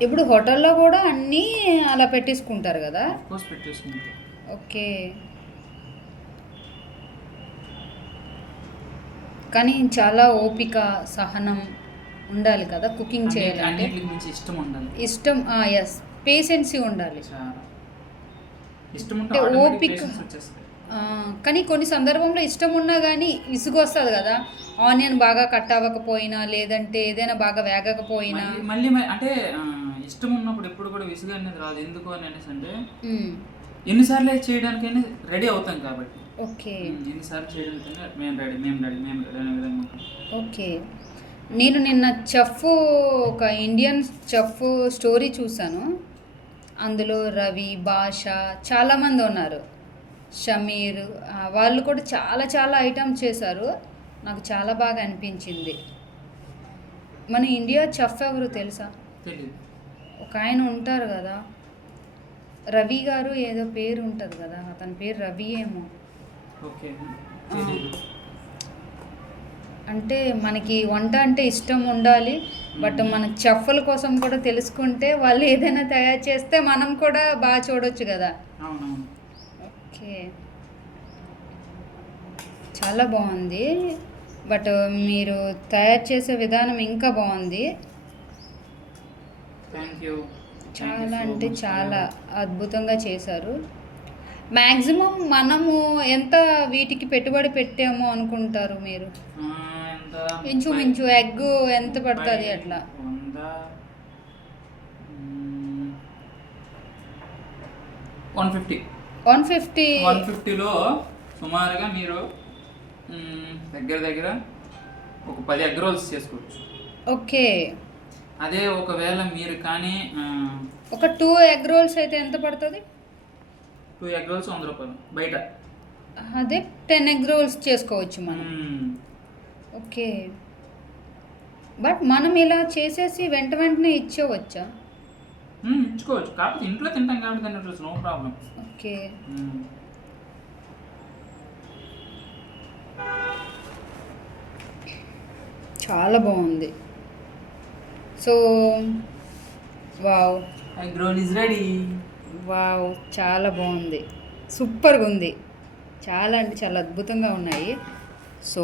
ఇప్పుడు హోటల్లో కూడా అన్నీ అలా పెట్టేసుకుంటారు కదా? కోర్స్ పెట్టేసుకుంటాం ఓకే. కానీ చాలా ఓపిక సహనం ఉండాలి కదా? కుకింగ్ చేయాలంటే. అన్నిటికి మించి ఇష్టం ఉండాలి. ఇష్టం ఎస్ పేషెన్సీ ఉండాలి. చాలా. ఇష్టం ఉంటే అంటే ఓపిక. patience వచ్చేస్తాయి ఆ, కానీ కొన్ని సందర్భంలో ఇష్టం ఉన్నా కానీ విసుగు వస్తుంది కదా? ఆనియన్ బాగా కట్ అవ్వకపోయినా లేదంటే ఏదైనా బాగా వేగకపోయినా. మళ్ళీ మళ్ళీ మ- అంటే ఆ, ఇష్టం ఉన్నప్పుడు ఎప్పుడు కూడా విసుగు అనేది రాదు. ఎందుకు అని అనేసి అంటే. ఎన్నిసార్లు చేయడానికైనా రెడీ అవుతాం కాబట్టి. ఓకే. ఎన్నిసార్లు చేయడానికైనా మేము రెడీ మేము రెడీ మేము రెడీ అనే విధంగా ఉంటాం. ఓకే. నేను నిన్న చెఫ్ ఒక ఇండియన్ చెఫ్ స్టోరీ చూశాను. అందులో రవి భాష చాలామంది ఉన్నారు. షమీర్ వాళ్ళు కూడా చాలా చాలా ఐటమ్స్ చేశారు. నాకు చాలా బాగా అనిపించింది. మన ఇండియా చెఫ్ ఎవరు తెలుసా? ఒక ఆయన ఉంటారు కదా రవి గారు ఏదో పేరు ఉంటుంది కదా అతని పేరు రవి ఏమో. అంటే మనకి వంట అంటే ఇష్టం ఉండాలి బట్ మన చెఫ్ల కోసం కూడా తెలుసుకుంటే వాళ్ళు ఏదైనా తయారు చేస్తే మనం కూడా బాగా చూడొచ్చు కదా. ఓకే. చాలా బాగుంది బట్ మీరు తయారు చేసే విధానం ఇంకా బాగుంది. చాలా అంటే చాలా అద్భుతంగా చేశారు. మ్యాక్సిమం మనము ఎంత వీటికి పెట్టుబడి పెట్టామో అనుకుంటారు మీరు? ఇంచుమించు ఎగ్ ఎంత పడుతుంది అట్లా? One fifty. One fifty. One ఫిఫ్టీలో సుమారుగా మీరు దగ్గర దగ్గర ఒక పది ఎగ్ రోల్స్ చేసుకోవచ్చు. ఓకే. అదే ఒకవేళ మీరు కానీ ఒక టూ ఎగ్ రోల్స్ అయితే ఎంత పడుతుంది? టూ ఎగ్ రోల్స్ వంద రూపాయలు బయట. అదే టెన్ ఎగ్ రోల్స్ చేసుకోవచ్చు మనం. ఓకే. బట్ మనం ఇలా చేసేసి వెంట వెంటనే ఇచ్చేవచ్చా? ఇచ్చుకోవచ్చు. కాకపోతే ఇంట్లో తింటాం కాబట్టి దాని నో ప్రాబ్లం ఓకే. చాలా బాగుంది. So wow. Egg roll is ready wow చాలా బాగుంది. సూపర్గా ఉంది చాలా అంటే చాలా అద్భుతంగా ఉన్నాయి. సో